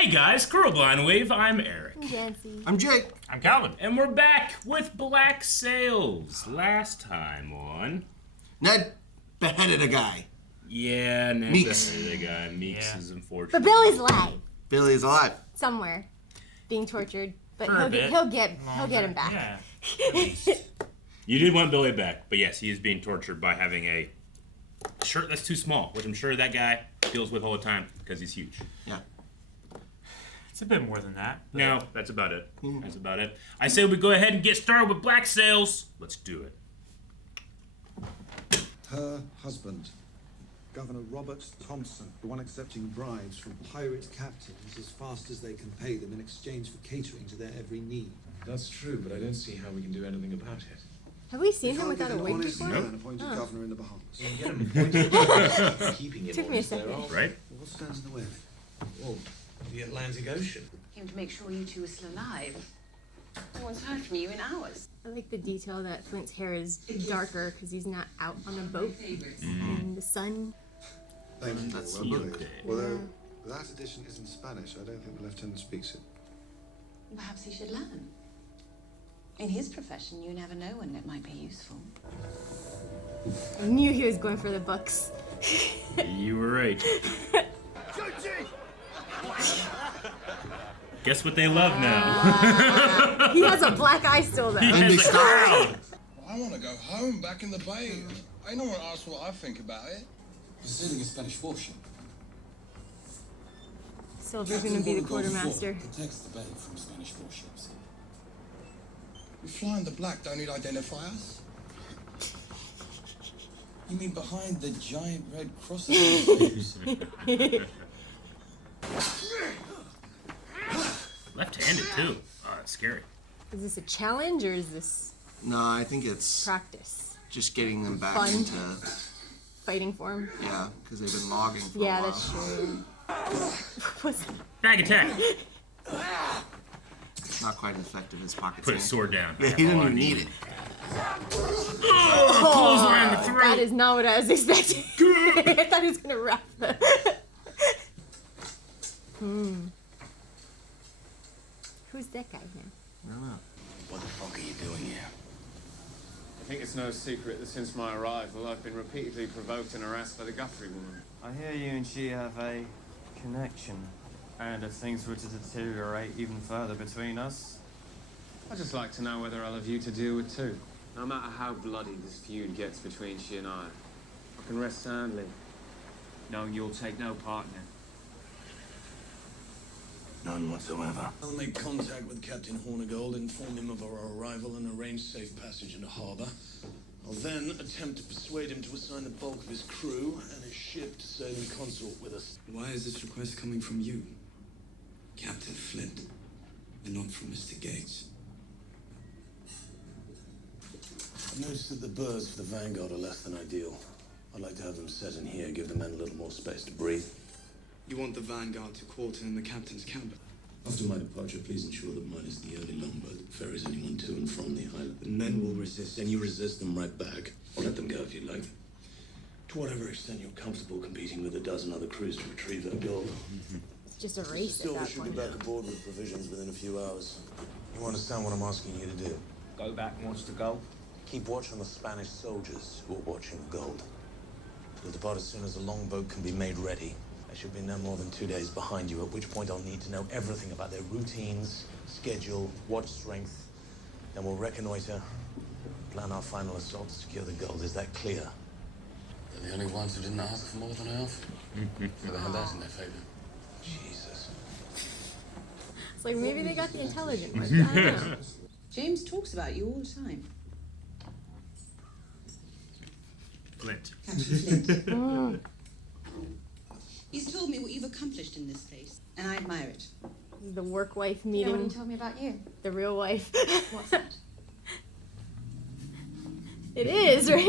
Hey guys, Squirrel Blind Wave, I'm Eric. I'm Janci. I'm Jake. I'm Calvin. And we're back with Black Sails. Last time on... Ned beheaded a guy. Yeah, Ned Meeks. beheaded a guy. Meeks is unfortunate. But Billy's alive. Billy's alive. Somewhere. Being tortured. But For a he'll bit. get him back. Yeah. You did want Billy back, but yes, he is being tortured by having a shirt that's too small, which I'm sure that guy deals with all the time because he's huge. Yeah. It's a bit more than that. No, that's about it. That's about it. I say we go ahead and get started with Black Sails. Let's do it. Her husband, Governor Robert Thompson, the one accepting bribes from pirate captains as fast as they can pay them in exchange for catering to their every need. That's true, but I don't see how we can do anything about it. Have we seen We him can't without get a an wig honest before? man appointed governor in the Bahamas. We can get him appointed. Keeping him Took me a honest second. thereof. Right? What stands in the way of it? Well, the Atlantic Ocean. Came to make sure you two are still alive. No one's heard from you in hours. I like the detail that Flint's hair is darker because he's not out on a boat in the sun. Thank you. That's Well, you. Although that edition is in Spanish, I don't think the lieutenant speaks it. Perhaps he should learn. In his profession, you never know when it might be useful. I knew he was going for the bucks. You were right. Guess what they love now? He has a black eye still though. He has a crowd. I want to go home, back in the bay. I don't want to ask what I think about it. We're sailing a Spanish warship. Silver's gonna be the quartermaster. Protects the bay from Spanish warships. We fly in the black, don't it identify us? You mean behind the giant red cross? on the waves? Left-handed too. Oh, that's scary. Is this a challenge or is this No, I think it's practice? just getting them back Fun. into, Fighting for him? yeah, because they've been logging for a Yeah, while. that's true. What's that? Bag attack. Not quite as effective as pocket Put his sand. sword down. Yeah, he didn't even need it. Clothesline in the throat. That is not what I was expecting. I thought he was gonna wrap the... Who's that guy here? I don't know. What the fuck are you doing here? I think it's no secret that since my arrival, I've been repeatedly provoked and harassed by the Guthrie woman. I hear you and she have a connection. And if things were to deteriorate even further between us, I'd just like to know whether I'll have you to deal with too. No matter how bloody this feud gets between she and I can rest soundly, knowing you'll take no part in it. None whatsoever. I'll make contact with Captain Hornigold, inform him of our arrival, and arrange safe passage into harbor. I'll then attempt to persuade him to assign the bulk of his crew and his ship to sail in consort with us. Why is this request coming from you, Captain Flint, and not from Mr. Gates? I've noticed that the berths for the Vanguard are less than ideal. I'd like to have them set in here, give the men a little more space to breathe. You want the Vanguard to quarter in the captain's cabin? After my departure, please ensure that mine is the only longboat that ferries anyone to and from the island. The men will resist, and you resist them right back. Or let them go if you like. To whatever extent you're comfortable competing with a dozen other crews to retrieve their gold. It's just a race at Still, we that should be point. back aboard with provisions within a few hours. You understand what I'm asking you to do? Go back wants to go. Keep watch on the Spanish soldiers who are watching the gold. We'll depart as soon as the longboat can be made ready. I should be no more than 2 days behind you, at which point I'll need to know everything about their routines, schedule, watch strength. Then we'll reconnoiter, plan our final assault to secure the gold. Is that clear? They're the only ones who didn't ask for more than half. So they had that in their favor. Jesus. It's like maybe they got the intelligent ones. I don't know. James talks about you all the time. Flint. Captain Flint. He's told me what you've accomplished in this place, and I admire it. This is the work wife You know what meeting he told me about you? the real wife. What's that? It is, right?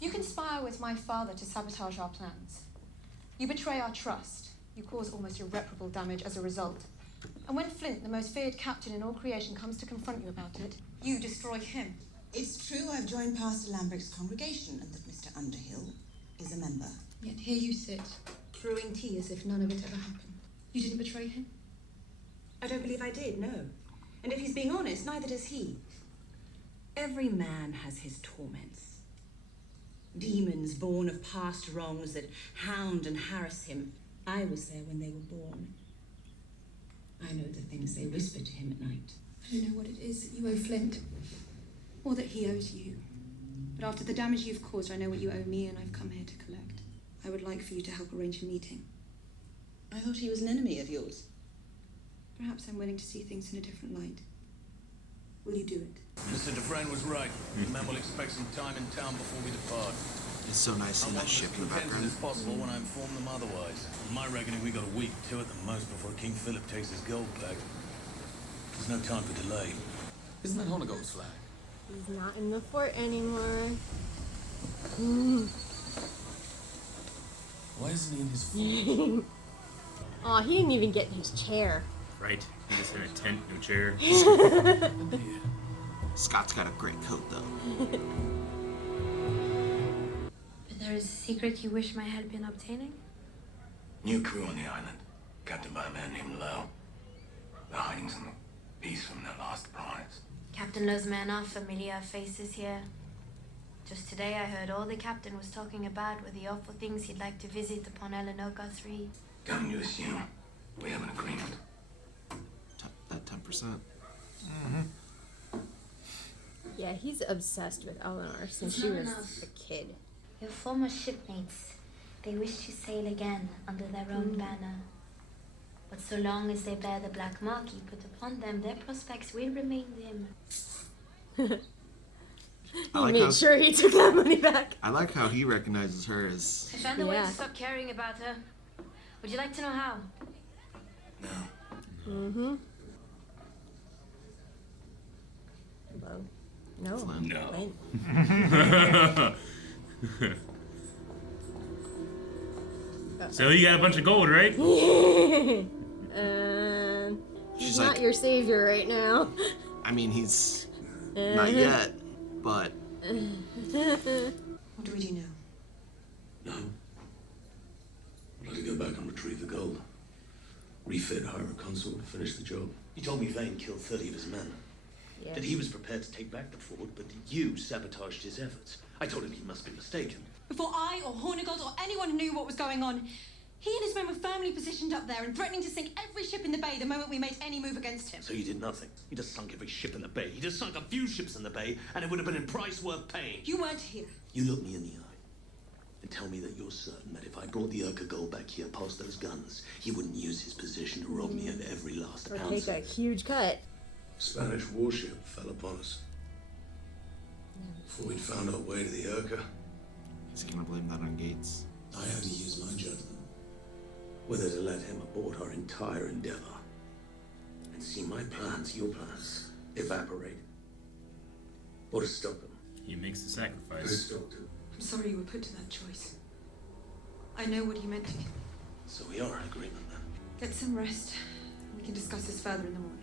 You conspire with my father to sabotage our plans. You betray our trust. You cause almost irreparable damage as a result. And when Flint, the most feared captain in all creation, comes to confront you about it, you destroy him. It's true I've joined Pastor Lambert's congregation and that Mr. Underhill is a member. Yet here you sit, brewing tea as if none of it ever happened. You didn't betray him? I don't believe I did, no. And if he's being honest, neither does he. Every man has his torments. Demons born of past wrongs that hound and harass him. I was there when they were born. I know the things they whisper to him at night. I don't know what it is that you owe Flint, or that he owes you. But after the damage you've caused, I know what you owe me, and I've come here to collect. I would like for you to help arrange a meeting. I thought he was an enemy of yours. Perhaps I'm willing to see things in a different light. Will you do it? Mr. Dufresne was right. The man will expect some time in town before we depart. It's so nice in that ship in the background. As possible when I inform them otherwise. On my reckoning, we got a week, 2 at the most, before King Philip takes his gold back. There's no time for delay. Isn't that Honegol's flag? He's not in the fort anymore. Why isn't he in his fort? Aw, he didn't even get his chair. Right. He just in a tent, no chair. Scott's got a great coat, though. But there is a secret you wish my help in obtaining? New crew on the island, captained by a man named Lowe. They're hiding some piece from their last prize. Captain Lowe's men are familiar faces here. Just today I heard all the captain was talking about were the awful things he'd like to visit upon Eleanor 3. Coming to assume we have an agreement. That 10%. Yeah, he's obsessed with Eleanor since she was a kid. Your former shipmates, they wish to sail again under their own banner. But so long as they bear the black mark you put upon them, their prospects will remain dim. He made sure he took that money back. I like how he recognizes her as... I found a way to stop caring about her. Would you like to know how? Mm-hmm. Hello. No. No. So you got a bunch of gold, right? He's not your savior right now. I mean, he's not yet, but... What do we do now? No. I'd like to go back and retrieve the gold. Refit, hire a consort to finish the job. You told me Vane killed 30 of his men. Yeah. That he was prepared to take back the fort, but you sabotaged his efforts. I told him he must be mistaken. Before I or Hornigold or anyone knew what was going on, he and his men were firmly positioned up there and threatening to sink every ship in the bay the moment we made any move against him. So you did nothing. He just sunk every ship in the bay. He just sunk a few ships in the bay, and it would have been a price worth paying. You weren't here. You look me in the eye and tell me that you're certain that if I brought the Urca gold back here past those guns, he wouldn't use his position to rob me of every last Or ounce. take a huge cut. Spanish warship fell upon us. Before we'd found our way to the Urca. He's gonna blame that on Gates. I had to use my judgment. Whether to let him abort our entire endeavor and see my plans, your plans, evaporate, or to stop them. He makes the sacrifice. I'm sorry you were put to that choice. I know what he meant to you. So we are in agreement then. Get some rest. We can discuss this further in the morning.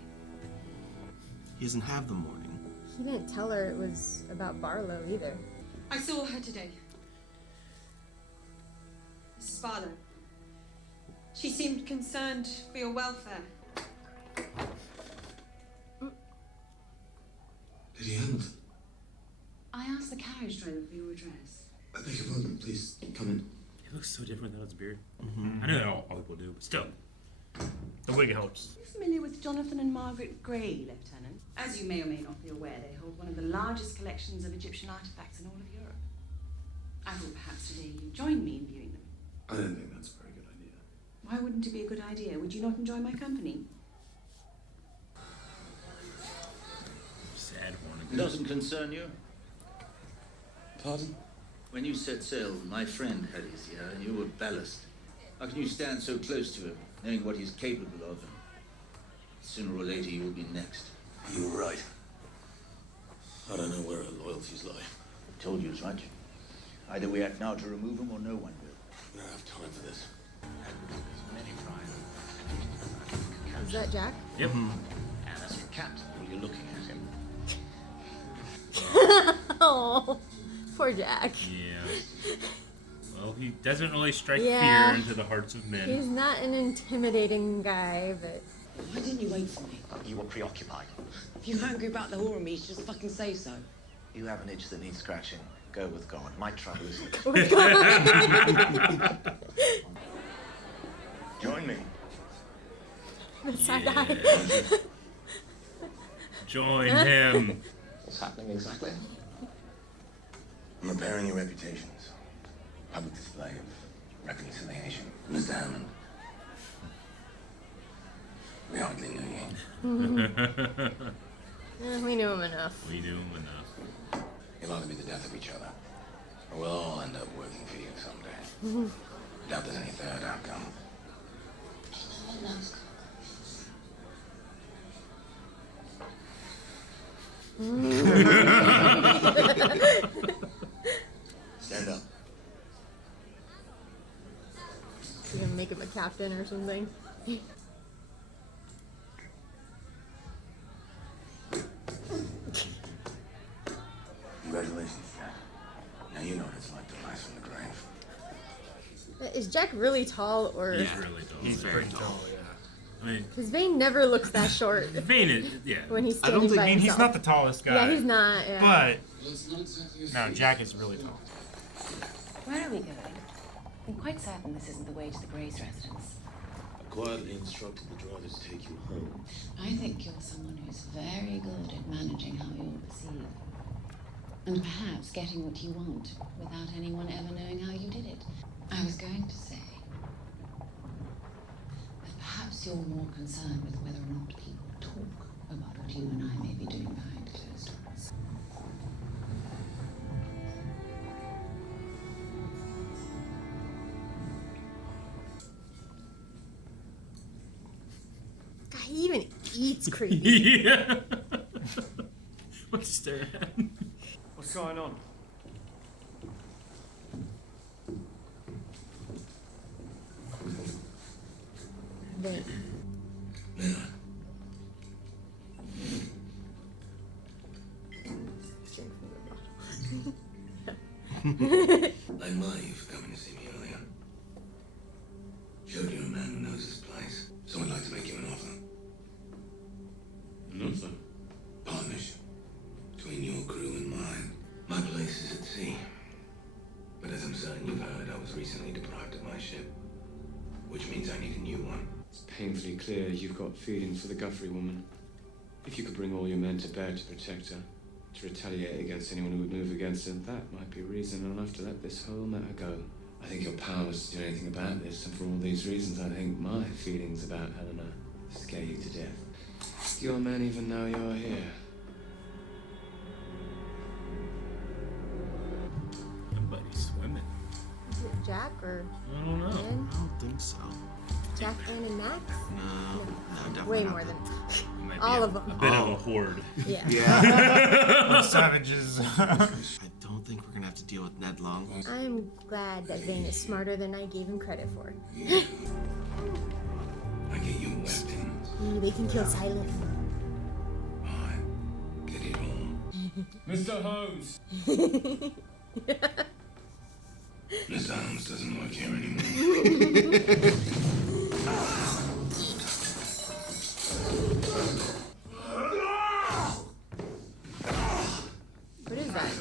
He doesn't have the morning. He didn't tell her it was about Barlow either. I saw her today. Mrs. Barlow. She seemed concerned for your welfare. Lady Hamilton, I asked the carriage driver for your address. I beg your pardon, please come in. He looks so different without his beard. I know that all people do, but still. The wig helps. Are you familiar with Jonathan and Margaret Gray, Lieutenant? As you may or may not be aware, they hold one of the largest collections of Egyptian artifacts in all of Europe. I thought perhaps today you'd join me in viewing them. I don't think that's a very good idea. Why wouldn't it be a good idea? Would you not enjoy my company? Sad one. It doesn't concern you? Pardon? When you set sail, my friend had his here, and you were ballast. How can you stand so close to him, knowing what he's capable of? Sooner or later, you will be next. You're right. I don't know where our loyalties lie. I told you as much. Either we act now to remove him, or no one will. We don't have time for this. Many Is that Jack? Yep. And as a captain, while you're looking at him. Oh, poor Jack. Yeah. Well, Well, he doesn't really strike Yeah. fear into the hearts of men. He's not an intimidating guy, but... Why didn't you wait for me? You were preoccupied. If you're angry about the horror meat, just fucking say so. You have an itch that needs scratching. Go with God. My trouble is Go with God. Join me. The side eye. Join him. What's happening exactly? I'm repairing your reputations. Public display of reconciliation. Mr. Hammond. We hardly knew you. We knew him enough. We knew him enough. You'll either be the death of each other, or we'll all end up working for you someday. Doubt there's any third outcome. Stand up. You gonna make him a captain or something? Congratulations, Jack. Now you know what it's like to rise from the grave. Is Jack really tall or? He's really tall. He's yeah. pretty tall, yeah. I mean, Because Vane never looks that short. Vane is, yeah. When he's I don't standing think, by I mean, he's himself. not the tallest guy. Yeah, he's not. Yeah. But no, Jack is really tall. Where are we going? I'm quite certain this isn't the way to the Gray's residence. I quietly instructed the driver to take you home. I think you're someone who's very good at managing how you're perceived. And perhaps getting what you want without anyone ever knowing how you did it. I was going to say that perhaps you're more concerned with whether or not people talk about what you and I may be doing behind closed doors. God, he even eats creepy. Yeah. What's staring at? What's going on? Vane. I admire you for coming to see me earlier. Showed you a man who knows this place. So I'd like to make you an offer. An offer? Partnership. Between your crew and mine. My place is at sea. But as I'm certain you've heard, I was recently deprived of my ship. Which means I need a new one. It's painfully clear you've got feelings for the Guthrie woman. If you could bring all your men to bear to protect her, to retaliate against anyone who would move against her, that might be reason enough to let this whole matter go. I think you're powerless to do anything about this, and for all these reasons, I think my feelings about Eleanor scare you to death. Do your men even know you're here? Somebody's swimming. Is it Jack or? I don't know. Anne? I don't think so. Jack, Anne, and Max? No, definitely Way not more that. than Might be all a, of them. A bit of a horde. Yeah. Yeah. Savages. I don't think we're gonna have to deal with Ned long. I'm glad that Vane is smarter than I gave him credit for. I get you weapons. Ooh, they can kill silently. I get it all. Mr. Holmes! Mr. Holmes doesn't work here anymore. What is that?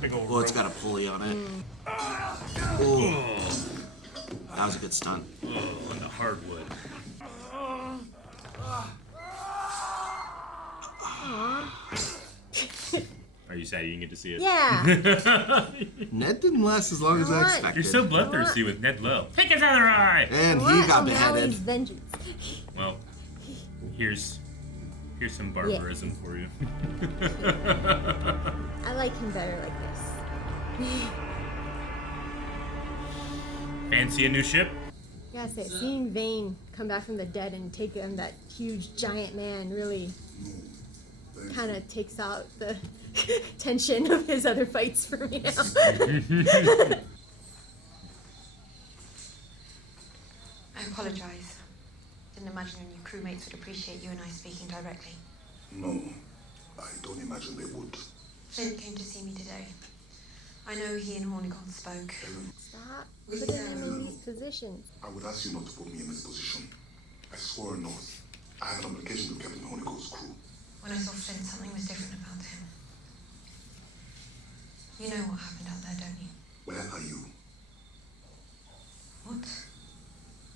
Big old Well, it's rope. got a pulley on it. Ooh. That was a good stunt. Oh, on the hardwood. Are you sad you didn't get to see it? Yeah. Ned didn't last as long as I What? expected. You're so bloodthirsty with Ned Lowe. Take his other eye! And he What? got O'Malley's beheaded. vengeance. Well, here's some barbarism for you. I like him better like this. Fancy a new ship? Gotta say, seeing Vane come back from the dead and take on that huge giant man really kind of takes out the tension of his other fights for me now. I apologize. Didn't imagine your new crewmates would appreciate you and I speaking directly. No, I don't imagine they would. Flint came to see me today. I know he and Hornicon spoke. Stop putting him in these positions. I would ask you not to put me in this position. I swore an oath. I have an obligation to Captain Hornico's crew. When I saw Flint, something was different about him. You know what happened out there, don't you? Where are you? What?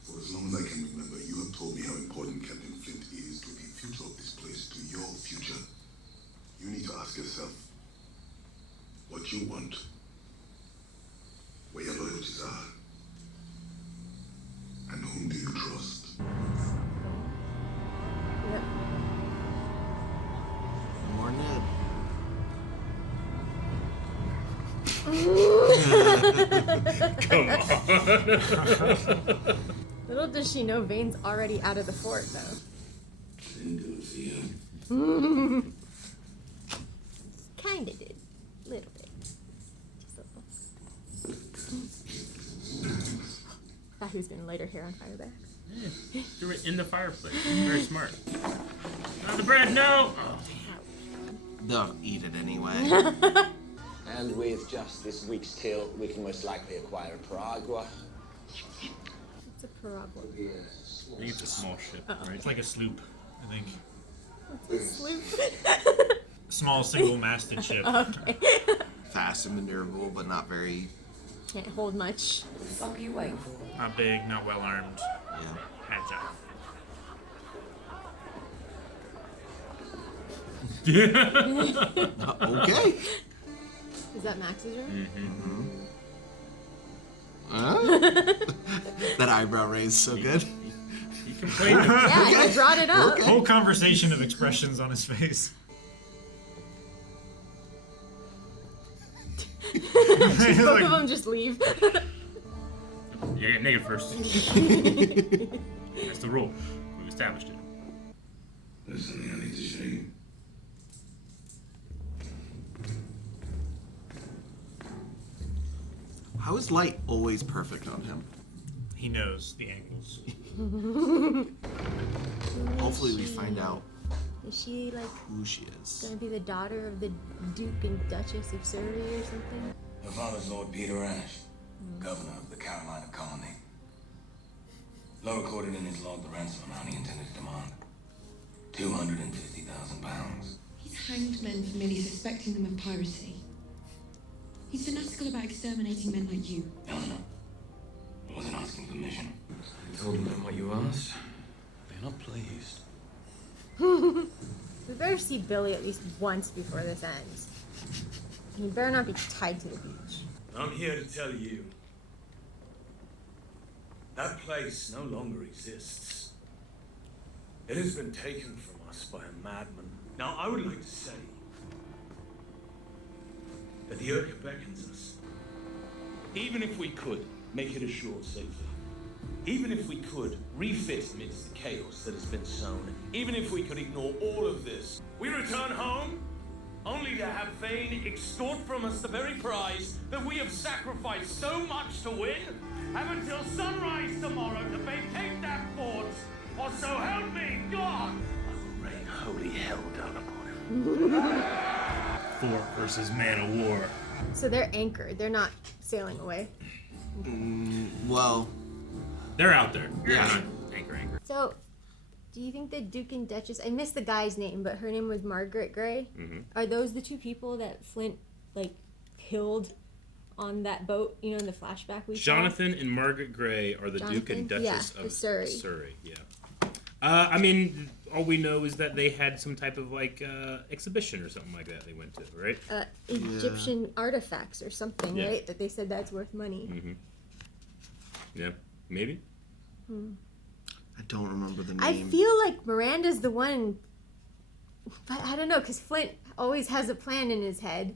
For as long as I can remember, you have told me how important Captain Flint is to the future of this place, to your future. You need to ask yourself what you want, where your loyalties are, and whom do you trust? Yep. More Ned. Come on. Little does she know Vane's already out of the fort, though. Didn't do it for you. Kinda did. Little bit. Just a little. Thought he was gonna light her hair on fire there. Yeah, threw it in the fireplace. Very smart. Not the bread, no! Oh. They'll eat it anyway. And with just this week's till, we can most likely acquire a piragua. It's a piragua. I think it's a small ship, right? It's like a sloop, I think. What's a sloop? Small single-masted ship. Okay. Fast and maneuverable, but not very... Can't hold much. What the fuck are you waiting for? Not big, not well-armed. Yeah. Agile. Okay. Is that Max's room? That eyebrow raise is so good. He complained. Yeah, Okay. he brought it up. Okay. Whole conversation of expressions on his face. Both of them just leave. You get naked first. That's the rule. We've established it. There's something I need to show you. How is light always perfect on him? He knows the angles. Hopefully we find out Is she like who she is. gonna be the daughter of the Duke and Duchess of Surrey or something? Her father's Lord Peter Ashe, governor of the Carolina colony. Law recorded in his log the ransom amount he intended to demand. 250,000 pounds. He's hanged men for merely suspecting them of piracy. He's fanatical about exterminating men like you. Eleanor, I wasn't asking permission. I told them what you asked. They're not pleased. We better see Billy at least once before this ends. He better not be tied to the beach. I'm here to tell you that place no longer exists. It has been taken from us by a madman. Now, I would like to say that the Urka beckons us. Even if we could make it ashore safely, even if we could refit amidst the chaos that has been sown, even if we could ignore all of this, we return home only to have Vane extort from us the very prize that we have sacrificed so much to win. Have until sunrise tomorrow to vacate that fort, or so help me God! I will rain holy hell down upon him. Fort versus man of war. So they're anchored. They're not sailing away. Well, they're out there. Yeah. Anchor. So, do you think the Duke and Duchess? I missed the guy's name, but her name was Margaret Gray. Mm-hmm. Are those the two people that Flint killed on that boat? You know, in the flashback we saw. Jonathan and Margaret Gray are the Duke and Duchess of Surrey. Surrey. Yeah. I mean, all we know is that they had some type of exhibition or something like that they went to, right? Egyptian artifacts or something, Yeah. right? That they said that's worth money. Mm-hmm. Yeah, maybe. I don't remember the name. I feel like Miranda's the one, but I don't know, because Flint always has a plan in his head,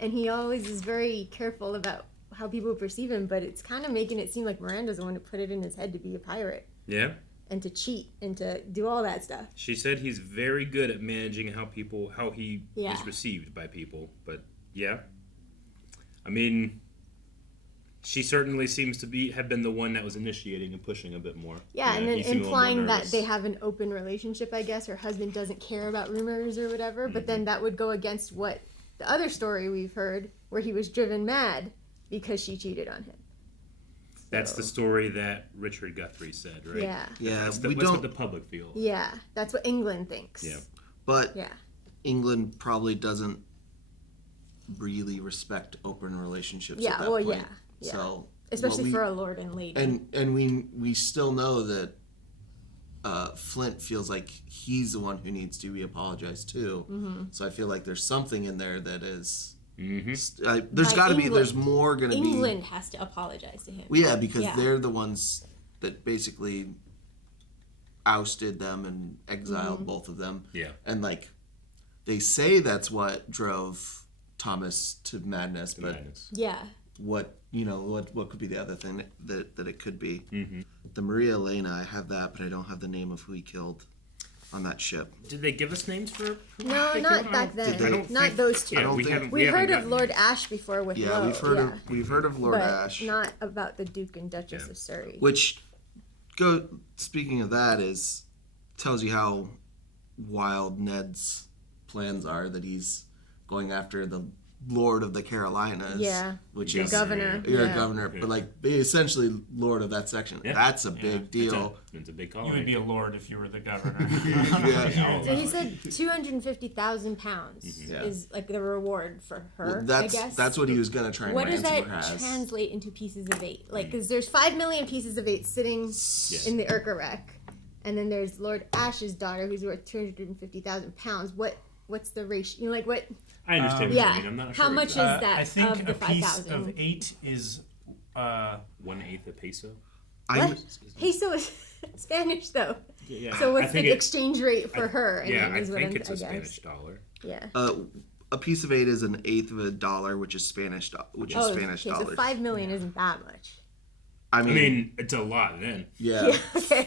and he always is very careful about how people perceive him, but it's kind of making it seem like Miranda's the one who put it in his head to be a pirate. Yeah. And to cheat and to do all that stuff. She said he's very good at managing how he Yeah. is received by people. But yeah, I mean, she certainly seems to have been the one that was initiating and pushing a bit more. Yeah, and then he seemed a little more implying that nervous. they have an open relationship, I guess. Her husband doesn't care about rumors or whatever, but then that would go against what the other story we've heard where he was driven mad because she cheated on him. That's the story that Richard Guthrie said, right? Yeah. Yeah, That's we what's don't. what the public feels. Yeah, that's what England thinks. Yeah. But Yeah. England probably doesn't really respect open relationships. Yeah, at that well, point. yeah. So Especially for a lord and lady. And we still know that Flint feels like he's the one who needs to be apologized to. Mhm. So I feel like there's something in there that is. Mm-hmm. There's By got to be. England. There's more going to be. England has to apologize to him. Well, yeah, because they're the ones that basically ousted them and exiled Mhm. both of them. Yeah. And like, they say that's what drove Thomas to madness, but Yeah. what could be the other thing that it could be? Mm-hmm. The Maria Elena, I have that, but I don't have the name of who he killed on that ship. Did they give us names for? No, they not killed? back Did then. they? Not those two. I don't think we heard of gotten Lord Ashe before with Yeah, Lowe. we've heard of Lord but Ashe. not about the Duke and Duchess of Surrey. Which, speaking of that, tells you how wild Ned's plans are. That he's going after the Lord of the Carolinas. Yeah, which the is governor. You're Yeah. a governor, but like essentially Lord of that section. Yeah. That's a big deal. It's a big You colony. would be a lord if you were the governor. So he said £250,000 is like the reward for her. Well, I guess that's what he was gonna try and What does ransom that her as. translate into pieces of 8? Like, because there's 5 million pieces of 8 sitting in the Urca wreck, and then there's Lord Ashe's daughter who's worth £250,000. What's the ratio? You know, like what? I understand what you mean. I'm not sure. How much is that I think of the a piece 5,000? of 8 is 1/8 a peso. What? Peso is Spanish though. Yeah. So I what's think the exchange rate for her? Yeah, mean, I is what think I'm- it's a I guess. Spanish dollar. Yeah. A piece of 8 is an eighth of a dollar, which is Spanish okay, dollars. so 5 million isn't that much. I mean, it's a lot then. Yeah. Okay.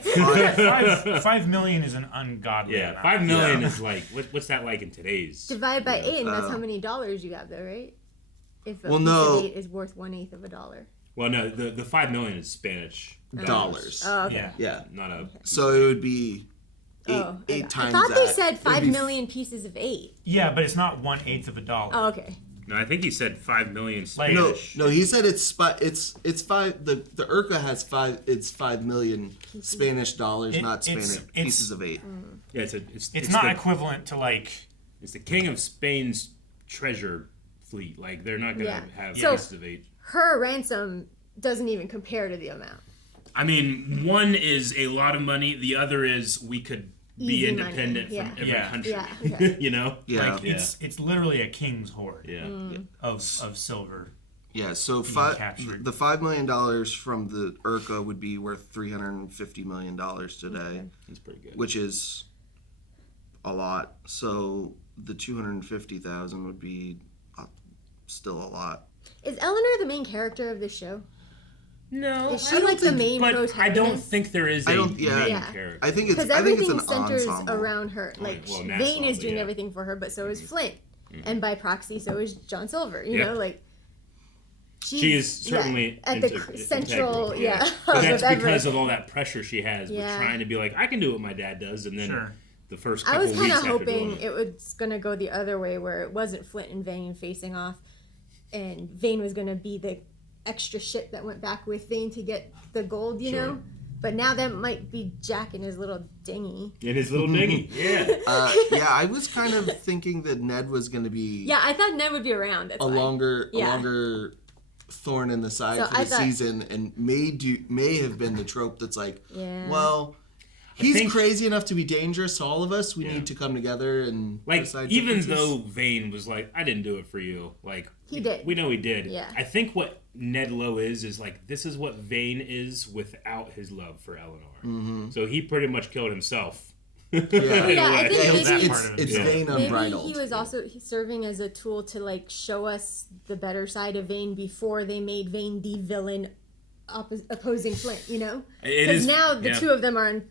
5 million is an ungodly Yeah, amount. 5 million is like what's that like in today's? Divide by 8, and that's how many dollars you have, though, right? If a Well, piece no. of 8 is worth 1/8 of a dollar. Well, no, the 5 million is Spanish dollars. Oh, okay. Yeah. Not a. So it would be eight Okay. times I thought that. they said It'd 5 be million pieces of 8. Yeah, but it's not 1/8 of a dollar. Oh, okay. No, I think he said 5 million Like- Spanish. No, he said it's 5. The Urca has 5. It's 5 million Spanish dollars, not Spanish pieces of 8. Yeah, It's not equivalent to like. It's the king of Spain's treasure fleet. Like they're not gonna have So- pieces of 8. Her ransom doesn't even compare to the amount. I mean, one is a lot of money. The other is we could be Easy money, independent yeah. from every Yeah. country. Yeah, okay. You know? Yeah. Like it's literally a king's hoard. Yeah. Of silver. Yeah, so captured. the $5 million from the Urca would be worth $350 million today. That's pretty good. Which is a lot. So the 250,000 would be still a lot. Is Eleanor the main character of this show? No, Is she like the main but protagonist? I don't think there is a main Yeah. character. I think it's Because I think everything it's an centers ensemble. around her. Like well, Vane Nassau, is doing yeah. everything for her, but so is Flint, and by proxy, so is John Silver. You Yeah. know, like She is certainly at the central, But that's of because everything. of all that pressure she has with Yeah. trying to be like, I can do what my dad does, and then the first I couple was weeks kind of after doing hoping it was gonna go the other way, where it wasn't Flint and Vane facing off, and Vane was gonna be the extra ship that went back with Vane to get the gold, you know. But now that might be Jack in his little dinghy. in his little dinghy. Yeah. Yeah, I was kind of thinking that Ned was going to be Yeah, I thought Ned would be around. That's a why. longer thorn in the side So for I the thought- season, and may have been the trope that's like, Yeah. well, he's crazy enough to be dangerous to all of us. We need to come together and Like, decide even differences. though Vane was like, I didn't do it for you. Like, He did. We know he did. Yeah. I think what Ned Lowe is like, this is what Vane is without his love for Eleanor. Mm-hmm. So he pretty much killed himself. Yeah, I think maybe it's Vane maybe unbridled. he was also serving as a tool to like show us the better side of Vane before they made Vane the villain opposing Flint. You know, It because is- now the yeah. two of them are on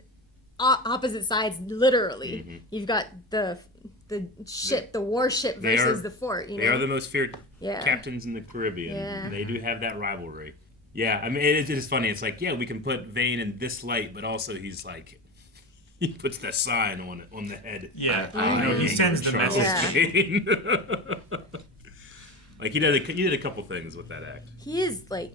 opposite sides. Literally, Mhm. you've got the ship, the warship They versus are- the fort. You know, They are the most feared Yeah. captains in the Caribbean. Yeah. They do have that rivalry. Yeah, I mean, it is funny. It's like, yeah, we can put Vane in this light, but also he's like, he puts the sign on the head. Yeah, I he hate sends you, the Charles message. Vane. Like he did a couple things with that act. He is like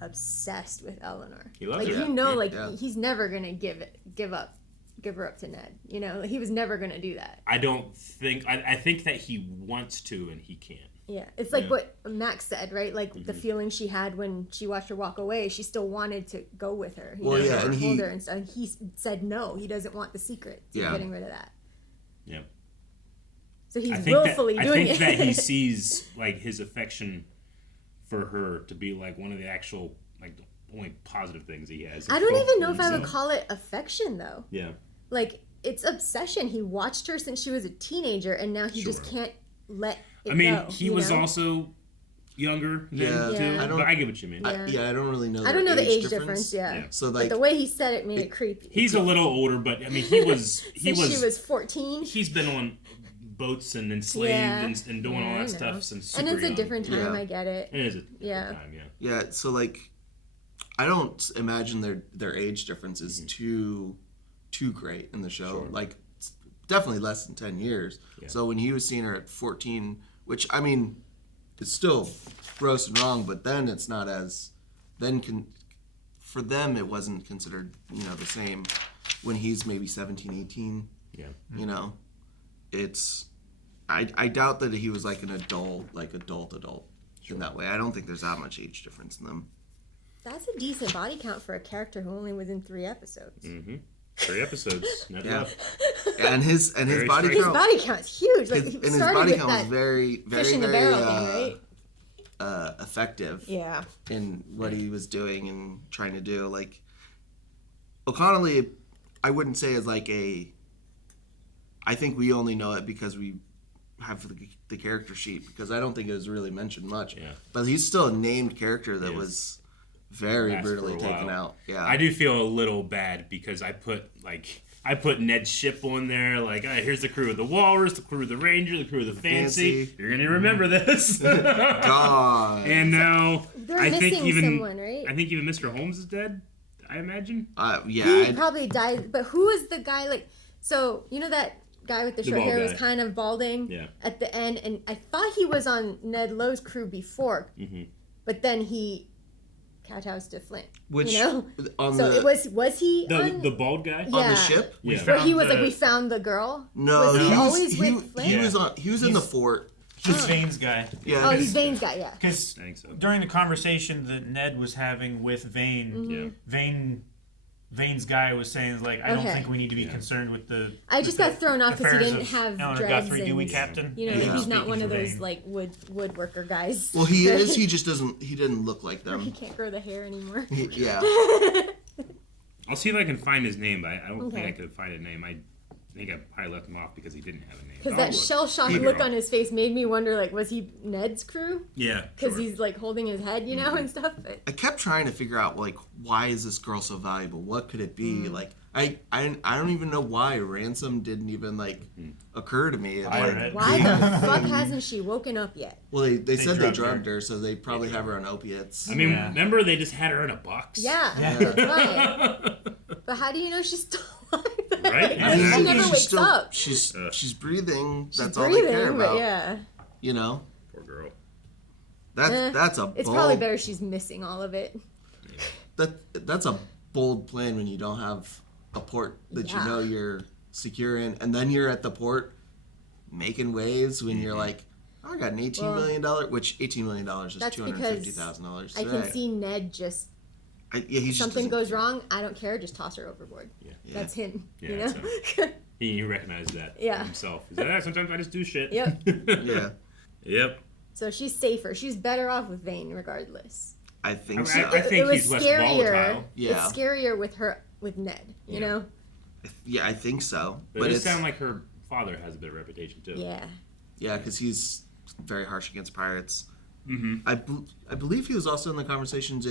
obsessed with Eleanor. He loves like her. you know, he's never gonna give her up to Ned. You know, he was never gonna do that. I don't think. I think that he wants to and he can't. Yeah, it's like what Max said, right? Like the feeling she had when she watched her walk away. She still wanted to go with her. You know, and hold her and stuff. And he said no. He doesn't want the secret. So getting rid of that. Yeah. So he's willfully doing it. I think that he sees like his affection for her to be like one of the actual like the only positive things he has. I don't even know if I would call it affection though. Yeah. Like it's obsession. He watched her since she was a teenager, and now he just can't let it go. He was also younger than too. I get what you mean. I don't really know. I don't know the age difference. Yeah. So like but the way he said it made it creepy. He's a little older, but I mean, he was. She was 14. He's been on boats and enslaved and doing all that stuff since super and it's young. a different time. I get it. It is a different time. Yeah. So like, I don't imagine their age difference is too great in the show. Sure. Like, it's definitely less than 10 years. Yeah. So when he was seeing her at 14, which I mean, it's still gross and wrong, but then it's not as for them it wasn't considered the same when he's maybe 17, 18. Yeah. It's I doubt that he was like an adult in that way. I don't think there's that much age difference in them. That's a decent body count for a character who only was in 3 episodes. Mm-hmm. 3 episodes. Not enough. And his body count is huge. Like his body count was very fish in the barrel thing, right? Effective. Yeah. In what he was doing and trying to do. Like O'Connelly, I wouldn't say is like I think we only know it because we have the character sheet, because I don't think it was really mentioned much. Yeah. But he's still a named character that was very brutally taken out. Yeah. I do feel a little bad because I put Ned's ship on there. Like, here's the crew of the Walrus, the crew of the Ranger, the crew of the Fancy. You're gonna remember this. God. And now they're missing someone, right? I think even Mr. Holmes is dead. I imagine. Yeah. He probably died. But who is the guy? Like, so you know that guy with the short hair was kind of balding at the end, and I thought he was on Ned Lowe's crew before, but then he kowtows to Flint. Which was he the bald guy on the ship? Yeah. Where he was like, we found the girl. No, was he always with Flint? He was in the fort. He's Vane's guy. Yeah. Oh, he's Vane's guy. Yeah. Because during the conversation that Ned was having with Vane, Vane's guy was saying, like, I don't think we need to be concerned with the. I just got thrown off because he didn't have Eleanor dreads Guthrie, do we, Captain? He's not one of those like woodworker guys. Well, he is. He just doesn't. He didn't look like them. He can't grow the hair anymore. Yeah. I'll see if I can find his name, but I don't think I could find a name. I think I probably left him off because he didn't have a name. Because that shell-shocked look on his face made me wonder, like, was he Ned's crew? Yeah. Because he's like holding his head, and stuff. But I kept trying to figure out, like, why is this girl so valuable? What could it be? Like, I don't even know why ransom didn't even like occur to me. Why the fuck hasn't she woken up yet? Well, they said they drugged her, so they probably have her on opiates. I mean, remember they just had her in a box? Yeah. That's right. But how do you know she's still alive? Right? She never wakes up. She's breathing. That's all they care about. Yeah. Poor girl. That's a. It's probably better she's missing all of it. That's a bold plan when you don't have a port that you know you're secure in, and then you're at the port making waves when you're like, I got an $18 million, which $18 million is $250,000. I can see Ned just. Something goes wrong, I don't care. Just toss her overboard. Yeah. That's him. Yeah, he recognized that himself. He's like, sometimes I just do shit. Yep. Yeah. Yep. So she's safer. She's better off with Vane, regardless. I think so. I think he's less volatile. Yeah. It's scarier with Ned. You know. Yeah, I think so. But it sounds like her father has a bit of reputation too. Yeah. Yeah, because he's very harsh against pirates. Mm-hmm. I believe he was also in the conversations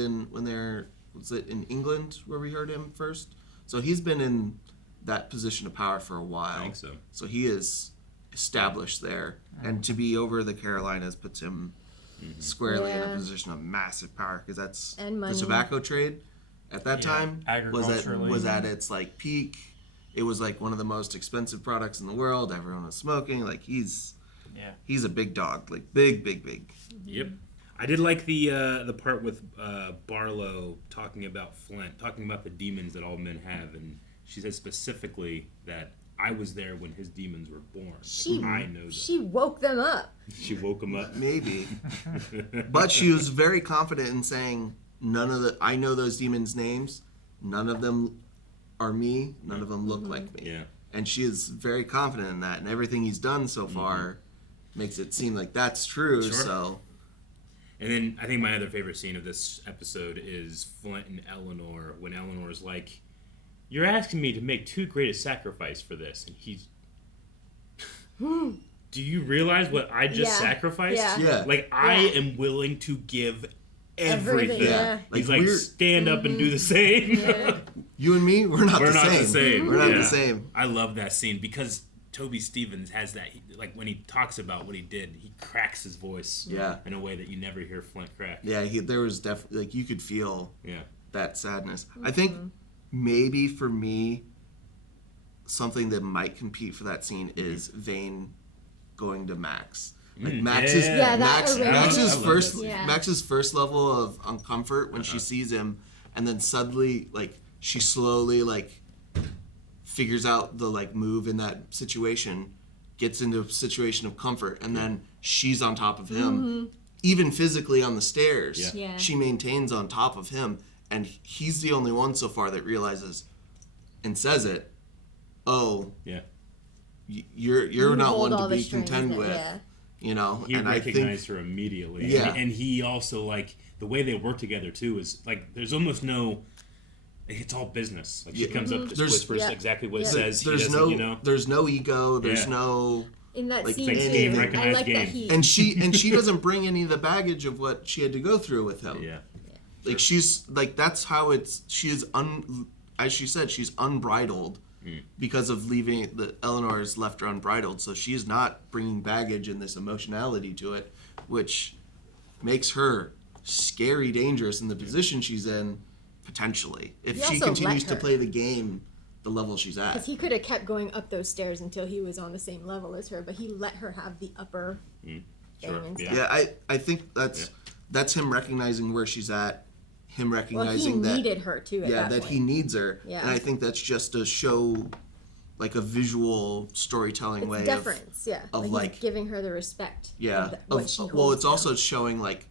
was it in England where we heard him first? So he's been in that position of power for a while. I think so. So he is established there, and to be over the Carolinas puts him squarely in a position of massive power, because that's the tobacco trade at that time was at its like peak. It was like one of the most expensive products in the world. Everyone was smoking. Like he's Yeah. He's a big dog, like big. Yep. I did like the part with Barlow talking about Flint, talking about the demons that all men have, and she said specifically that I was there when his demons were born. I know that. She woke them up. She woke him up. Maybe. But she was very confident in saying, I know those demons' names. None of them are me. None of them look like me. Yeah. And she is very confident in that. And everything he's done so far makes it seem like that's true. Sure. So. And then I think my other favorite scene of this episode is Flint and Eleanor, when Eleanor's like, "You're asking me to make too great a sacrifice for this." And he's... Do you realize what I just sacrificed? Yeah. Like, I am willing to give everything. Yeah. He's like, stand up and do the same. You and me, we're not the same. We're not the same. I love that scene because Toby Stevens has that, like, when he talks about what he did, he cracks his voice in a way that you never hear Flint crack. Yeah, there was definitely, like, you could feel that sadness. I think maybe for me, something that might compete for that scene is Vane going to Max. Like Max's first level of uncomfort when she sees him, and then suddenly, like, she slowly, like, figures out the, like, move in that situation, gets into a situation of comfort, and then she's on top of him. Even physically on the stairs, she maintains on top of him, and he's the only one so far that realizes and says it. Oh, you're not one to be contended with. You know, he recognized her immediately. Yeah, and he also, like, the way they work together too is like there's almost no. It's all business. Like, she comes up, just whispers exactly what it says. There's there's no ego. There's no. In that like, scene, game, I like that he... And she doesn't bring any of the baggage of what she had to go through with him. Yeah. Like, she's like, that's how she is as she said, she's unbridled because of leaving Eleanor's left her unbridled. So she's not bringing baggage and this emotionality to it, which makes her scary dangerous in the position she's in, potentially. If she continues to play the game the level she's at. Because he could have kept going up those stairs until he was on the same level as her, but he let her have the upper thing and stuff. Yeah, I think that's him recognizing where she's at, him recognizing he needed her too at that point. He needs her. Yeah. And I think that's just to show, like, a visual storytelling way deference, of like, he's giving her the respect. It's also showing, like,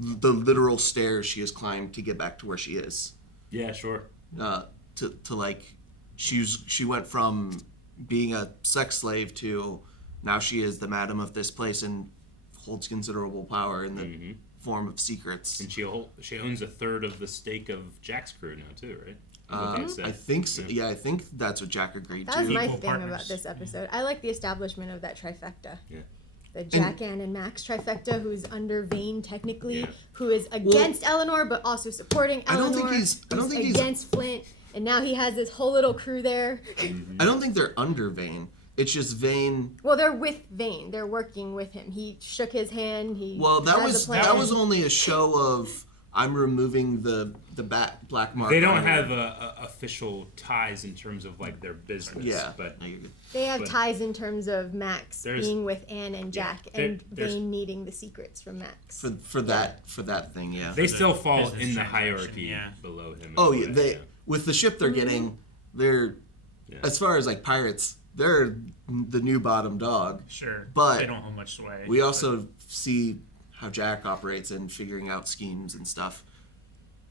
the literal stairs she has climbed to get back to where she is. Yeah, sure. To like, she went from being a sex slave to now she is the madam of this place and holds considerable power in the form of secrets. And she owns a third of the stake of Jack's crew now too, right? I think so. Yeah, I think that's what Jack agreed to. That was my thing about this episode. I like the establishment of that trifecta. Yeah. The Jack, Anne, and Max trifecta, who's under Vane technically, who is against Eleanor but also supporting Eleanor. I don't think he's against Flint, and now he has this whole little crew there. I don't think they're under Vane. It's just Vane. Well, they're with Vane. They're working with him. He shook his hand. That was only a show of I'm removing the black mark. They don't have official ties in terms of, like, their business. Yeah, but they have ties in terms of Max being with Anne and Jack, and Vane needing the secrets from Max. For that thing, yeah. They still fall in the hierarchy below him. Oh yeah, with the ship they're getting, they're as far as, like, pirates, they're the new bottom dog. Sure, but they don't hold much sway. We also see how Jack operates and figuring out schemes and stuff.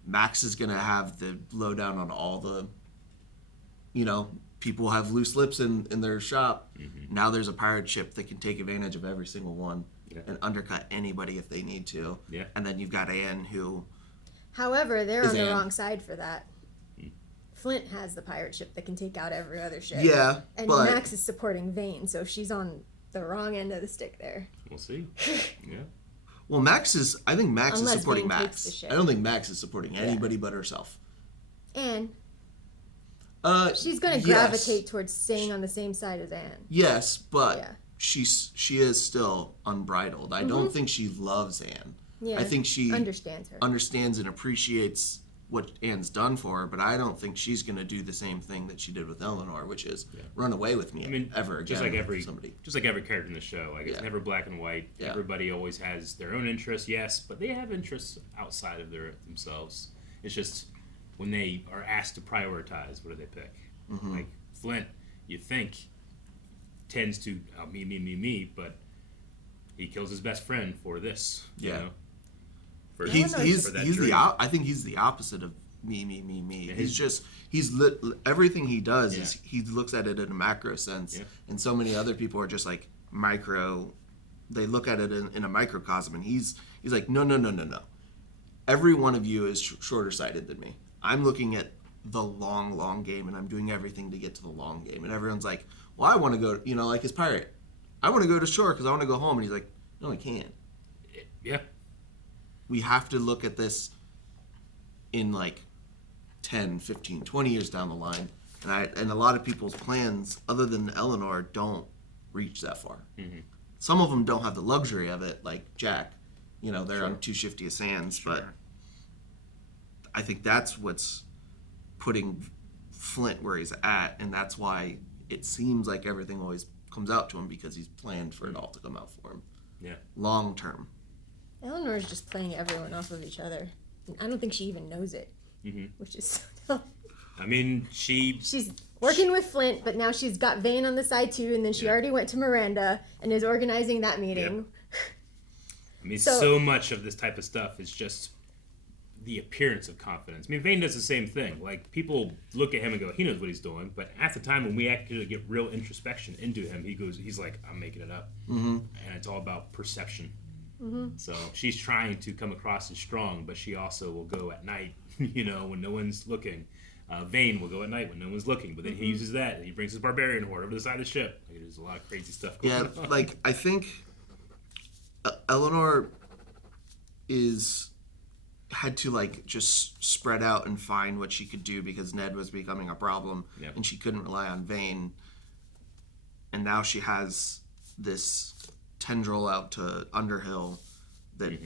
Max is going to have the lowdown on all the, people have loose lips in their shop. Now there's a pirate ship that can take advantage of every single one and undercut anybody if they need to. Yeah. And then you've got Anne, who... However, they're on the wrong side for that. Flint has the pirate ship that can take out every other ship. Yeah, and Max is supporting Vane, so she's on the wrong end of the stick there. We'll see. Yeah. Well, I think Max is supporting Vane Max. takes the ship. I don't think Max is supporting anybody but herself. And she's going to gravitate towards staying on the same side as Anne. Yes, but she is still unbridled. I don't think she loves Anne. Yeah, I think she understands her. Understands and appreciates what Anne's done for her, but I don't think she's going to do the same thing that she did with Eleanor, which is run away with me ever again. Just like every character in the show, like it's never black and white. Yeah. Everybody always has their own interests, yes, but they have interests outside of themselves. It's just when they are asked to prioritize, what do they pick? Mm-hmm. Like Flint, you think tends to me, but he kills his best friend for this. You know? I think he's the opposite of me. Yeah, everything he does is he looks at it in a macro sense, and so many other people are just like micro. They look at it in a microcosm, and he's like, no. Every one of you is shorter sighted than me. I'm looking at the long game, and I'm doing everything to get to the long game. And everyone's like, well, I want to go, like his pirate. I want to go to shore because I want to go home. And he's like, no, I can't. Yeah. We have to look at this in like 10, 15, 20 years down the line. And a lot of people's plans, other than Eleanor, don't reach that far. Mm-hmm. Some of them don't have the luxury of it, like Jack. They're on too shifty of sands. But I think that's what's putting Flint where he's at, and that's why it seems like everything always comes out to him, because he's planned for it all to come out for him. Yeah. Long term. Eleanor's just playing everyone off of each other. And I don't think she even knows it, which is... I mean, she's working with Flint, but now she's got Vane on the side too, and then she already went to Miranda and is organizing that meeting. Yep. I mean, so much of this type of stuff is just the appearance of confidence. I mean, Vane does the same thing. Like, people look at him and go, he knows what he's doing, but at the time when we actually get real introspection into him, he's like, I'm making it up. Mm-hmm. And it's all about perception. Mm-hmm. So she's trying to come across as strong, but she also will go at night, when no one's looking. Vane will go at night when no one's looking, but then he uses that, and he brings his barbarian horde over to the side of the ship. Like, there's a lot of crazy stuff going on. Yeah, like, I think Eleanor had to, like, just spread out and find what she could do because Ned was becoming a problem, and she couldn't rely on Vane. And now she has this tendril out to Underhill that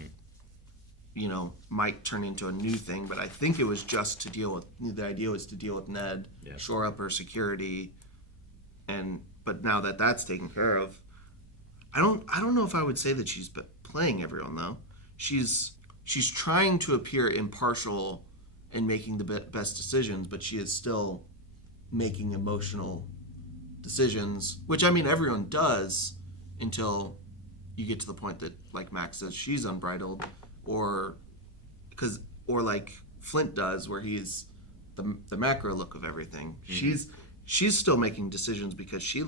might turn into a new thing, but I think it was just to deal with, the idea was to deal with Ned, shore up her security, but now that that's taken care of, I don't know if I would say that she's playing everyone, though. She's trying to appear impartial and making the best decisions, but she is still making emotional decisions, which, I mean, everyone does until you get to the point that, like Max says, she's unbridled, or like Flint does, where he's the macro look of everything. Mm-hmm. She's still making decisions because she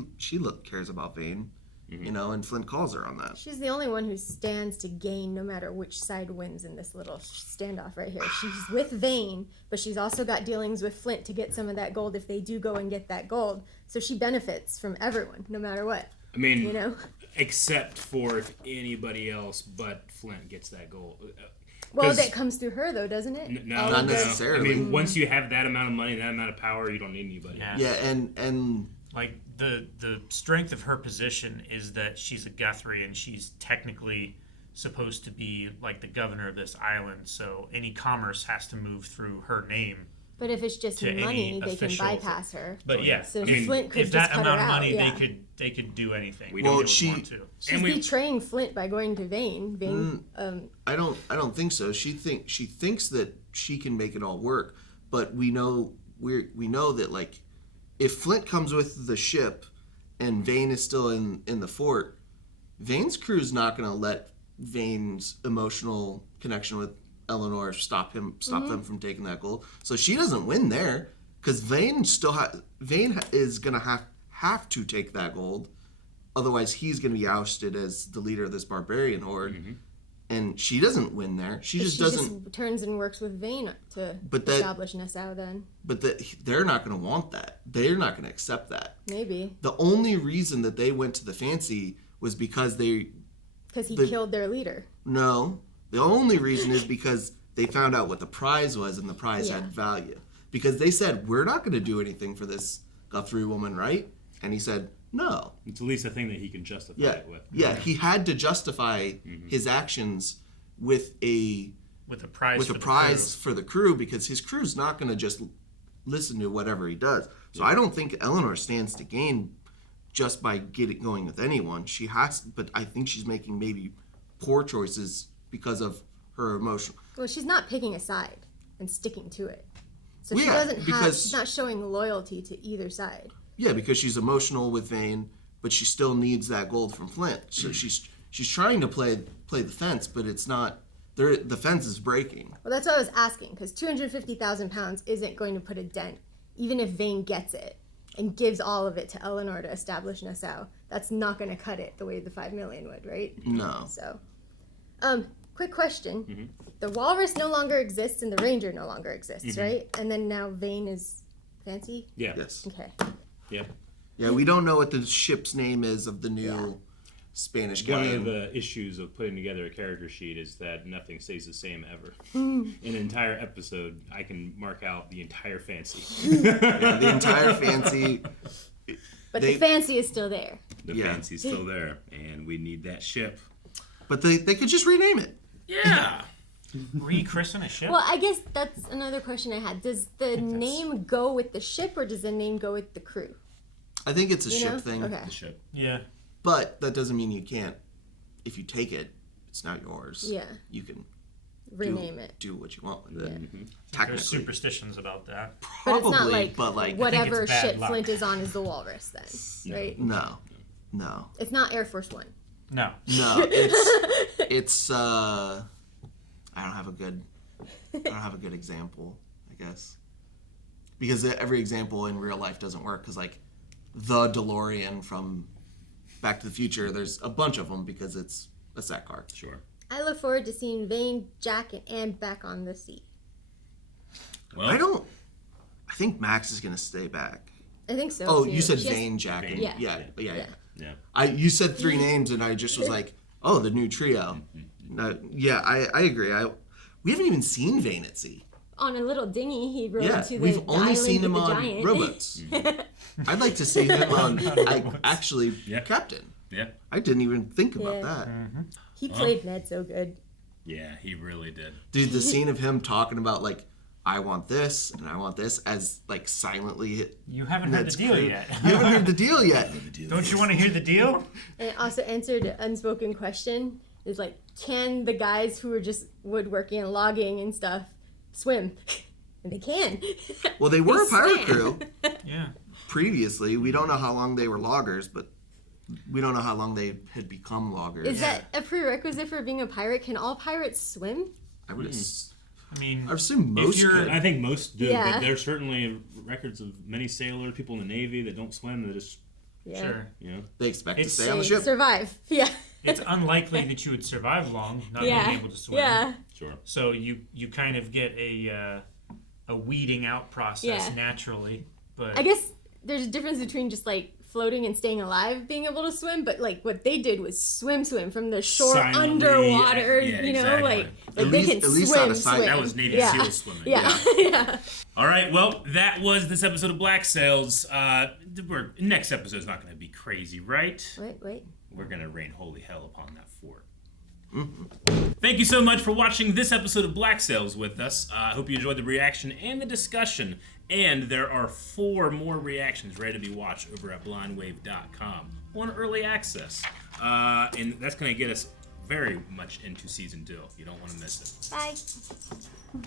cares about Vane, and Flint calls her on that. She's the only one who stands to gain no matter which side wins in this little standoff right here. She's with Vane, but she's also got dealings with Flint to get some of that gold if they do go and get that gold. So she benefits from everyone, no matter what. I mean, except for if anybody else but Flint gets that gold. Well, that comes through her, though, doesn't it? No, not necessarily. I mean, once you have that amount of money, that amount of power, you don't need anybody. Yeah, and like the strength of her position is that she's a Guthrie, and she's technically supposed to be like the governor of this island. So any commerce has to move through her name. But if it's just money, they can bypass her. But yeah, so Flint could if just that cut amount her of money, out, they could do anything. She's betraying Flint by going to Vane. I don't think so. She thinks that she can make it all work, but we know that, like, if Flint comes with the ship and Vane is still in the fort, Vane's crew is not going to let Vane's emotional connection with Eleanor stop them from taking that gold. So she doesn't win there, because Vane is gonna have to take that gold, otherwise he's gonna be ousted as the leader of this barbarian horde. And she doesn't win there. She just turns and works with Vane to establish Nassau then. But they're not gonna want that. They're not gonna accept that. Maybe the only reason that they went to the Fancy was because he killed their leader. No. The only reason is because they found out what the prize was, and the prize had value. Because they said, we're not going to do anything for this Guthrie woman, right? And he said, no. It's at least a thing that he can justify it with. Yeah, he had to justify his actions with a with a prize with for a the prize crew. for the crew, because his crew's not going to just listen to whatever he does. So I don't think Eleanor stands to gain just by getting going with anyone. She has, but I think she's making maybe poor choices because of her emotion. Well, she's not picking a side and sticking to it. So she Yeah, doesn't have, because- she's not showing loyalty to either side. Yeah, because she's emotional with Vane, but she still needs that gold from Flint. So she's trying to play the fence, but it's not. The fence is breaking. Well, that's what I was asking, because 250,000 pounds isn't going to put a dent, even if Vane gets it and gives all of it to Eleanor to establish Nassau. That's not going to cut it the way the 5 million would, right? No. So, quick question. Mm-hmm. The Walrus no longer exists and the Ranger no longer exists, Mhm. right? And then now Vane is fancy? Yeah. Yes. Okay. Yeah. Yeah, we don't know what the ship's name is of the new Spanish guy. One of the issues of putting together a character sheet is that nothing stays the same ever. Mm. In an entire episode, I can mark out the entire fancy. Yeah, the entire fancy. But the fancy is still there. The fancy's still there, and we need that ship. But they could just rename it. Yeah. Rechristen a ship? Well, I guess that's another question I had. Does the name go with the ship or does the name go with the crew? I think it's a You ship know? thing. Okay. The ship. Yeah. But that doesn't mean you can't. If you take it, it's not yours. Yeah. You can Rename it. Do what you want with it. There's Technically. superstitions about that. But it's not Probably, like, but like whatever it's bad ship luck. Flint is on is the Walrus then, right? No. It's not Air Force One. No. No, it's I don't have a good example, I guess. Because every example in real life doesn't work, cuz like the DeLorean from Back to the Future, there's a bunch of them because it's a set car. Sure. I look forward to seeing Vane, Jack, and Anne back on the seat. Well, I think Max is going to stay back. I think so. Oh, too. you said She has- Vane, Jack, and Yeah. yeah. You said 3 names, and I just was like, oh, the new trio. No, yeah, I agree. We haven't even seen Vane at sea. On a little dinghy, he rode Yeah, to the we've the only island seen him with the on giant. rowboats. I'd like to see him on actually captain. Yeah. I didn't even think about Yeah. that. He played Ned so good. Yeah, he really did. Dude, the scene of him talking about like, I want this and I want this, as like silently hit. You haven't heard the deal yet. You haven't heard the deal yet. Don't you want to hear the deal? And it also answered an unspoken question. Is like, can the guys who were just woodworking and logging and stuff swim? And they can. Well, they were a pirate swam. crew. Yeah. Previously, we don't know how long they were loggers, but we don't know how long they had become loggers. Is that a prerequisite for being a pirate? Can all pirates swim? I would. I mean, I assume most. could. I think most do, Yeah. but there's certainly records of many sailors, people in the Navy that don't swim. That just Yeah. Sure. You know, they expect It's- to stay on the They ship. survive. Yeah. It's unlikely that you would survive long not Yeah. being able to swim. Yeah. Sure. So you kind of get a weeding out process Yeah. naturally. But I guess there's a difference between just like floating and staying alive, being able to swim, but like what they did was swim from the shore Silently, underwater. yeah, you know, exactly. like At they least- can at least swim. out of sight. swim. That was Navy yeah. SEAL swimming. Yeah. Yeah. All right, well, that was this episode of Black Sails. Next episode's not going to be crazy, right? Wait. We're going to rain holy hell upon that fort. Thank you so much for watching this episode of Black Sails with us. I hope you enjoyed the reaction and the discussion. And there are 4 more reactions ready to be watched over at blindwave.com on early access. And that's going to get us very much into season 2. You don't want to miss it. Bye.